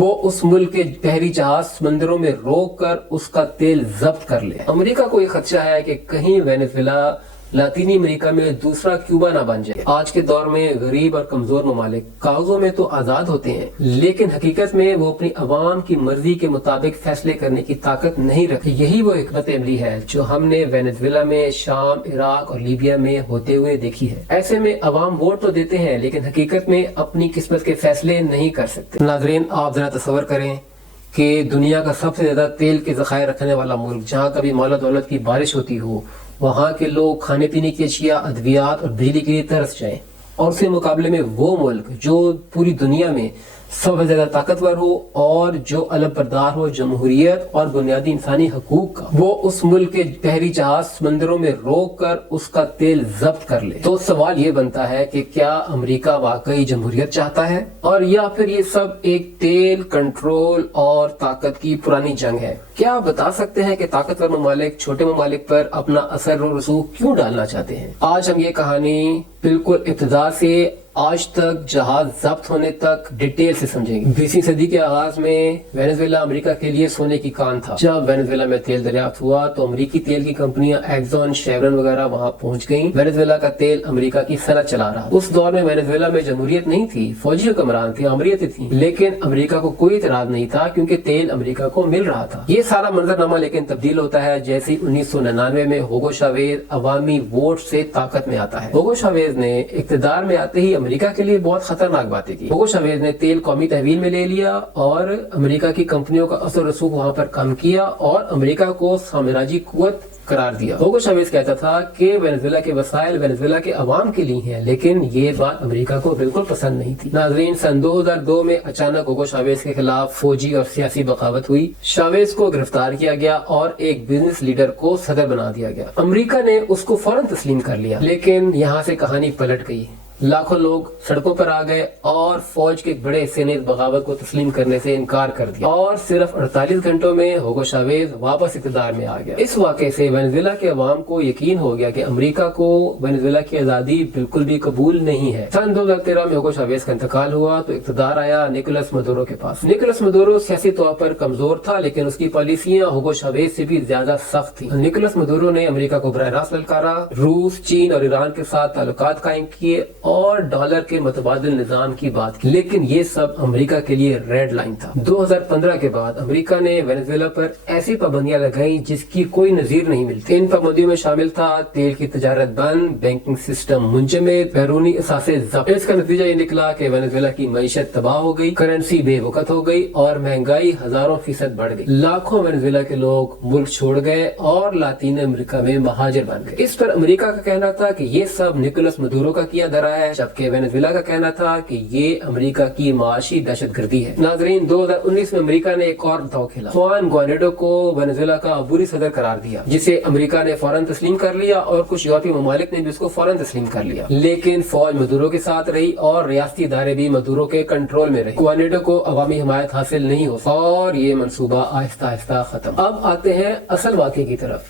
وہ اس ملک کے بحری جہاز سمندروں میں روک کر اس کا تیل ضبط کر لے۔ امریکہ کو یہ خدشہ ہے کہ کہیں وینزویلا لاطینی امریکہ میں دوسرا کیوبا نہ بن جائے۔ آج کے دور میں غریب اور کمزور ممالک کاغذوں میں تو آزاد ہوتے ہیں، لیکن حقیقت میں وہ اپنی عوام کی مرضی کے مطابق فیصلے کرنے کی طاقت نہیں رکھتے۔ یہی وہ حکمت عملی ہے جو ہم نے وینزویلا میں، شام، عراق اور لیبیا میں ہوتے ہوئے دیکھی ہے۔ ایسے میں عوام ووٹ تو دیتے ہیں لیکن حقیقت میں اپنی قسمت کے فیصلے نہیں کر سکتے۔ ناظرین، آپ ذرا تصور کریں کہ دنیا کا سب سے زیادہ تیل کے ذخائر رکھنے والا ملک، جہاں کبھی مال و دولت کی بارش ہوتی ہو، وہاں کے لوگ کھانے پینے کی اشیاء، ادویات اور بجلی کے لیے ترس جائیں، اور اس کے مقابلے میں وہ ملک جو پوری دنیا میں سب سے زیادہ طاقتور ہو اور جو علم بردار ہو جمہوریت اور بنیادی انسانی حقوق کا، وہ اس ملک کے بحری جہاز سمندروں میں روک کر اس کا تیل ضبط کر لے۔ تو سوال یہ بنتا ہے کہ کیا امریکہ واقعی جمہوریت چاہتا ہے، اور یا پھر یہ سب ایک تیل، کنٹرول اور طاقت کی پرانی جنگ ہے؟ کیا آپ بتا سکتے ہیں کہ طاقتور ممالک چھوٹے ممالک پر اپنا اثر و رسوخ کیوں ڈالنا چاہتے ہیں؟ آج ہم یہ کہانی بالکل ابتدا سے آج تک، جہاز ضبط ہونے تک ڈیٹیل سے سمجھیں گے۔ 20ویں صدی کے آغاز میں وینزویلا امریکہ کے لیے سونے کی کان تھا۔ جب وینزویلا میں تیل دریافت ہوا تو امریکی تیل کی کمپنیاں ایکزون، شیورن وغیرہ وہاں پہنچ گئیں۔ وینزویلا کا تیل امریکہ کی صنعت چلا رہا۔ اس دور میں وینزویلا میں جمہوریت نہیں تھی، فوجی حکمران تھے، امریتیں تھیں، لیکن امریکہ کو کوئی اعتراض نہیں تھا کیونکہ تیل امریکہ کو مل رہا تھا۔ یہ سارا منظرنامہ لیکن تبدیل ہوتا ہے جیسے 1999 میں ہوگو شاویز عوامی ووٹ سے طاقت میں آتا ہے۔ ہوگو شاویز نے اقتدار میں آتے ہی امریکہ کے لیے بہت خطرناک باتیں کی۔ ہوگو شاویز نے تیل قومی تحویل میں لے لیا اور امریکہ کی کمپنیوں کا اثر و رسوخ وہاں پر کم کیا اور امریکہ کو سامراجی قوت قرار دیا۔ ہوگو شاویز کہتا تھا کہ وینزویلا کے وسائل وینزویلا کے عوام کے لیے ہیں، لیکن یہ بات امریکہ کو بالکل پسند نہیں تھی۔ ناظرین، سن 2002 میں اچانک ہوگو شاویز کے خلاف فوجی اور سیاسی بغاوت ہوئی۔ شاویز کو گرفتار کیا گیا اور ایک بزنس لیڈر کو صدر بنا دیا گیا۔ امریکہ نے اس کو فوراً تسلیم کر لیا، لیکن یہاں سے کہانی پلٹ گئی۔ لاکھوں لوگ سڑکوں پر آ گئے اور فوج کے ایک بڑے حصے نے بغاوت کو تسلیم کرنے سے انکار کر دیا، اور صرف 48 گھنٹوں میں ہوگو شاویز واپس اقتدار میں آ گیا۔ اس واقعے سے وینزویلا کے عوام کو یقین ہو گیا کہ امریکہ کو وینزویلا کی آزادی بالکل بھی قبول نہیں ہے۔ سن 2013 میں ہوگو شاویز کا انتقال ہوا تو اقتدار آیا نکولس مدورو کے پاس۔ نکولس مدورو سیاسی طور پر کمزور تھا، لیکن اس کی پالیسیاں ہوگو شاویز سے بھی زیادہ سخت تھیں۔ نکولس مدورو نے امریکہ کو براہ راست للکارا، روس، چین اور ایران کے ساتھ تعلقات قائم کیے اور ڈالر کے متبادل نظام کی بات کی، لیکن یہ سب امریکہ کے لیے ریڈ لائن تھا۔ 2015 کے بعد امریکہ نے وینزویلا پر ایسی پابندیاں لگائیں جس کی کوئی نظیر نہیں ملتی۔ ان پابندیوں میں شامل تھا تیل کی تجارت بند، بینکنگ سسٹم منجمد، بیرونی اثاثے ضبط۔ اس کا نتیجہ یہ نکلا کہ وینزویلا کی معیشت تباہ ہو گئی، کرنسی بے وقت ہو گئی اور مہنگائی ہزاروں فیصد بڑھ گئی۔ لاکھوں وینزویلا کے لوگ ملک چھوڑ گئے اور لاطین امریکہ میں مہاجر بن گئے۔ اس پر امریکہ کا کہنا تھا کہ یہ سب نکولس مدورو کا کیا دھرا ہے، جبکہ وینزویلا کا کہنا تھا کہ یہ امریکہ کی معاشی دہشت گردی ہے۔ ناظرین، 2019 میں امریکہ نے ایک اور داؤ کھیلا۔ خوان گوائیڈو کو وینزویلا کا عبوری صدر قرار دیا، جسے امریکہ نے فوراً تسلیم کر لیا اور کچھ یورپی ممالک نے بھی اس کو فوراً تسلیم کر لیا، لیکن فوج مدورو کے ساتھ رہی اور ریاستی ادارے بھی مدورو کے کنٹرول میں رہے۔ گوائیڈو کو عوامی حمایت حاصل نہیں ہو اور یہ منصوبہ آہستہ آہستہ ختم۔ اب آتے ہیں اصل واقعے کی طرف۔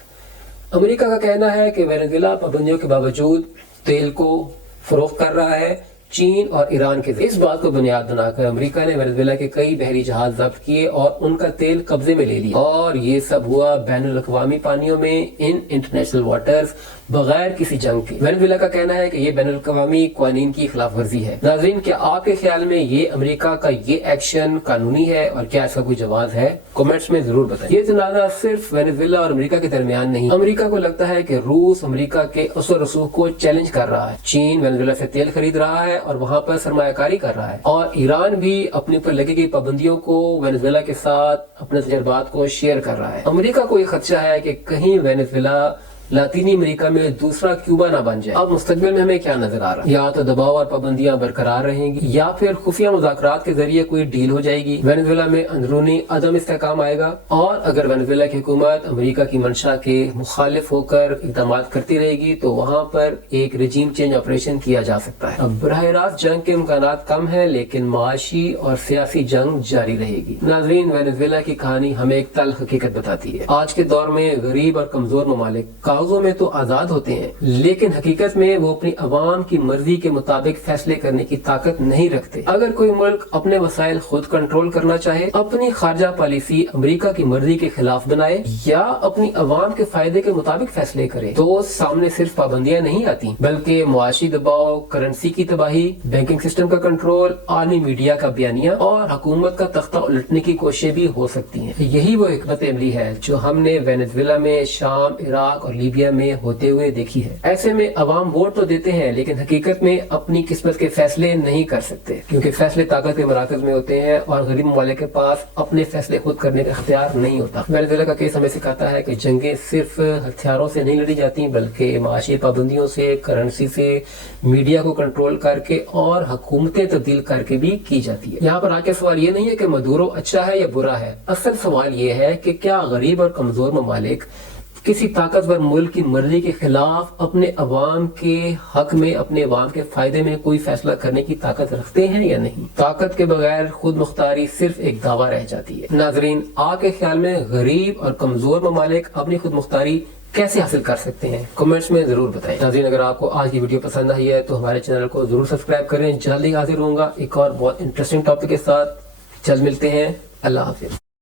امریکہ کا کہنا ہے کہ وینزویلا پابندیوں کے باوجود تیل کو فروخت کر رہا ہے چین اور ایران کے ذریعے۔ اس بات کو بنیاد بنا کر امریکہ نے وینزویلا کے کئی بحری جہاز ضبط کیے اور ان کا تیل قبضے میں لے لیا، اور یہ سب ہوا بین الاقوامی پانیوں میں، ان انٹرنیشنل واٹرز، بغیر کسی جنگ کے۔ وینزویلا کا کہنا ہے کہ یہ بین الاقوامی قوانین کی خلاف ورزی ہے۔ ناظرین، کیا آپ کے خیال میں یہ امریکہ کا یہ ایکشن قانونی ہے اور کیا اس کا کوئی جواز ہے؟ کمنٹس میں ضرور بتائیں۔ یہ تنازع صرف وینزویلا اور امریکہ کے درمیان نہیں، امریکہ کو لگتا ہے کہ روس امریکہ کے اثر و رسوخ کو چیلنج کر رہا ہے، چین وینزویلا سے تیل خرید رہا ہے اور وہاں پر سرمایہ کاری کر رہا ہے، اور ایران بھی اپنے اوپر لگی گئی پابندیوں کو وینزویلا کے ساتھ اپنے تجربات کو شیئر کر رہا ہے۔ امریکہ کو یہ خدشہ ہے کہ کہیں وینزویلا لاطینی امریکہ میں دوسرا کیوبا نہ بن جائے۔ اب مستقبل میں ہمیں کیا نظر آ رہا ہے؟ یا تو دباؤ اور پابندیاں برقرار رہیں گی، یا پھر خفیہ مذاکرات کے ذریعے کوئی ڈیل ہو جائے گی، وینزویلا میں اندرونی عدم استحکام آئے گا، اور اگر وینزویلا کی حکومت امریکہ کی منشا کے مخالف ہو کر اقدامات کرتی رہے گی تو وہاں پر ایک رجیم چینج آپریشن کیا جا سکتا ہے۔ اب براہ راست جنگ کے امکانات کم ہیں، لیکن معاشی اور سیاسی جنگ جاری رہے گی۔ ناظرین، وینزویلا کی کہانی ہمیں ایک تلخ حقیقت بتاتی ہے۔ آج کے دور میں غریب اور کمزور ممالک کاغذوں میں تو آزاد ہوتے ہیں، لیکن حقیقت میں وہ اپنی عوام کی مرضی کے مطابق فیصلے کرنے کی طاقت نہیں رکھتے۔ اگر کوئی ملک اپنے وسائل خود کنٹرول کرنا چاہے، اپنی خارجہ پالیسی امریکہ کی مرضی کے خلاف بنائے یا اپنی عوام کے فائدے کے مطابق فیصلے کرے، تو سامنے صرف پابندیاں نہیں آتی، بلکہ معاشی دباؤ، کرنسی کی تباہی، بینکنگ سسٹم کا کنٹرول، عالمی میڈیا کا بیانیہ اور حکومت کا تختہ الٹنے کی کوششیں بھی ہو سکتی ہیں۔ یہی وہ حکمت عملی ہے جو ہم نے وینزویلا میں، شام، عراق اور لیبیا میں ہوتے ہوئے دیکھی ہے۔ ایسے میں عوام ووٹ تو دیتے ہیں، لیکن حقیقت میں اپنی قسمت کے فیصلے نہیں کر سکتے، کیونکہ فیصلے طاقت کے مراکز میں ہوتے ہیں اور غریب ممالک کے پاس اپنے فیصلے خود کرنے کا اختیار نہیں ہوتا۔ وینزویلا کا کیس ہمیں سکھاتا ہے کہ جنگیں صرف ہتھیاروں سے نہیں لڑی جاتی، بلکہ معاشی پابندیوں سے، کرنسی سے، میڈیا کو کنٹرول کر کے اور حکومتیں تبدیل کر کے بھی کی جاتی ہے۔ یہاں پر آ کے سوال یہ نہیں ہے کہ مدورو اچھا ہے یا برا ہے، اصل سوال یہ ہے کہ کیا غریب اور کمزور ممالک کسی طاقتور ملک کی مرضی کے خلاف اپنے عوام کے حق میں، اپنے عوام کے فائدے میں کوئی فیصلہ کرنے کی طاقت رکھتے ہیں یا نہیں؟ طاقت کے بغیر خود مختاری صرف ایک دعویٰ رہ جاتی ہے۔ ناظرین، آپ کے خیال میں غریب اور کمزور ممالک اپنی خود مختاری کیسے حاصل کر سکتے ہیں؟ کمنٹس میں ضرور بتائیں۔ ناظرین، اگر آپ کو آج کی ویڈیو پسند آئی ہے تو ہمارے چینل کو ضرور سبسکرائب کریں۔ جلدی حاضر ہوں گا ایک اور بہت انٹرسٹنگ ٹاپک کے ساتھ۔ جلد ملتے ہیں۔ اللہ حافظ۔